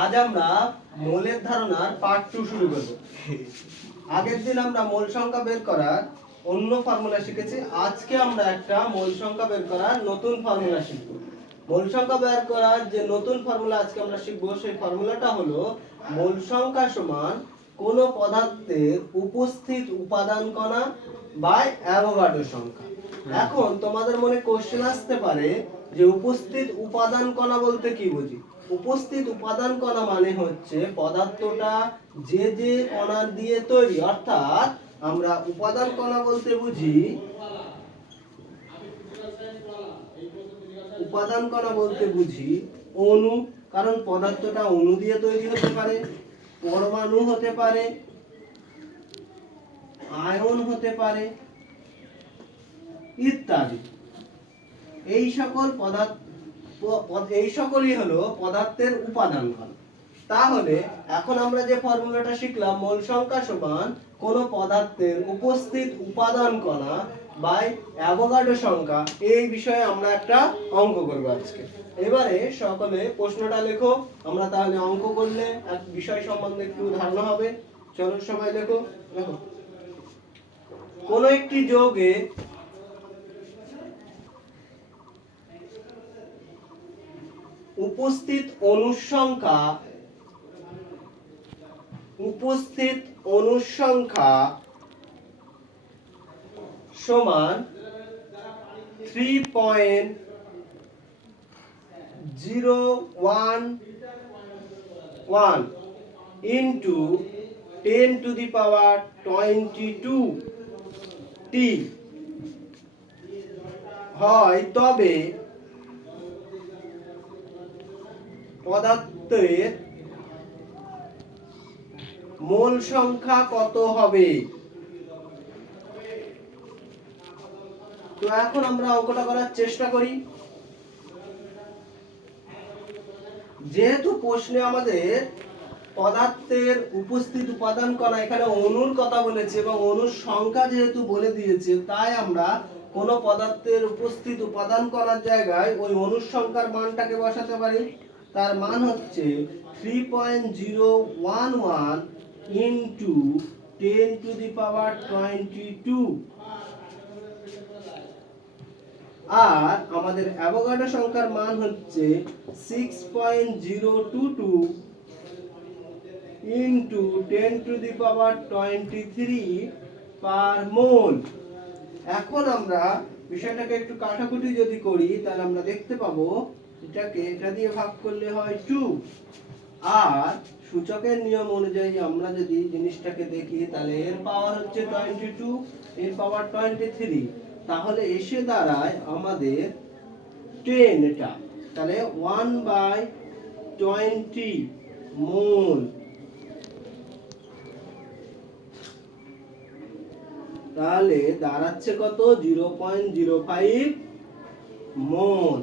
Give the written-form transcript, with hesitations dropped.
আজ আমরা মোলের ধারণার পার্ট 2 শুরু করব। আগের দিন আমরা মোল সংখ্যা বের করার অন্য ফর্মুলা শিখেছি। আজকে আমরা একটা মোল সংখ্যা বের করার নতুন ফর্মুলা শিখব। মোল সংখ্যা বের করার যে নতুন ফর্মুলা আজকে আমরা শিখব, সেই ফর্মুলাটা হলো মোল সংখ্যা সমান কোন পদার্থের উপস্থিত উপাদান কণা বাই অ্যাভোগাড্রো সংখ্যা। এখন তোমাদের মনে কোশ্চেন আসতে পারে যে উপস্থিত উপাদান কণা বলতে কি বুঝি? উপস্থিত উপাদান কণা মানে হচ্ছে পদার্থটা যে যে কণা দিয়ে তৈরি, অর্থাৎ আমরা উপাদান কণা বলতে বুঝি উপাদান কণা বলতে বুঝি অণু, কারণ পদার্থটা অণু দিয়ে তৈরি হতে পারে, পরমাণু হতে পারে, আয়ন হতে পারে ইত্যাদি। এই সকলই হলো পদার্থের উপাদান কণা। তাহলে এখন আমরা যে ফর্মুলাটা শিখলাম, মোল সংখ্যা সমান কোন পদার্থের উপস্থিত উপাদান কণা বাই অ্যাভোগাড্রো সংখ্যা, এই বিষয়ে আমরা একটা অঙ্ক করব আজকে। এবারে সকলে প্রশ্নটা লেখো। আমরা তাহলে অঙ্ক করলে এক বিষয় সম্বন্ধে একটু ধারণা হবে। চলো সবাই লেখো। দেখো, কোন একটি যৌগে উপস্থিত অণুর সংখ্যা সমান 3.011 into 10 to the power 22 t হয়, তবে পদার্থের মোল সংখ্যা কত হবে? তো এখন আমরা অঙ্কটা করার চেষ্টা করি। যেহেতু প্রশ্নে আমাদের পদার্থের উপস্থিত উপাদান কণা, এখানে অণুর কথা বলেছে এবং অণুর সংখ্যা যেহেতু বলে দিয়েছে, তাই আমরা কোন পদার্থের উপস্থিত উপাদান কণার জায়গায় ওই অণুর সংখ্যার মানটাকে বসাতে পারি। তার মান হচ্ছে 3.011 into 10 to the power 22। আর আমাদের অ্যাভোগাড্রো সংখ্যার মান হচ্ছে 6.022 into 10 to the power 23 per mole। এখন আমরা বিষয়টাকে একটু কাটাকুটি যদি করি, তাহলে আমরা দেখতে পাবো এটা দিয়ে ভাগ করলে হয় 2। আর সূচকের নিয়ম অনুযায়ী আমরা যদি জিনিসটাকে দেখি, তাহলে এর পাওয়ার হচ্ছে 22, এর পাওয়ার 23, তাহলে এসে দাঁড়ায় আমাদের 10। এটা তাহলে 1/20 মোল। তাহলে দাঁড়াচ্ছে কত? 0.05 মোল।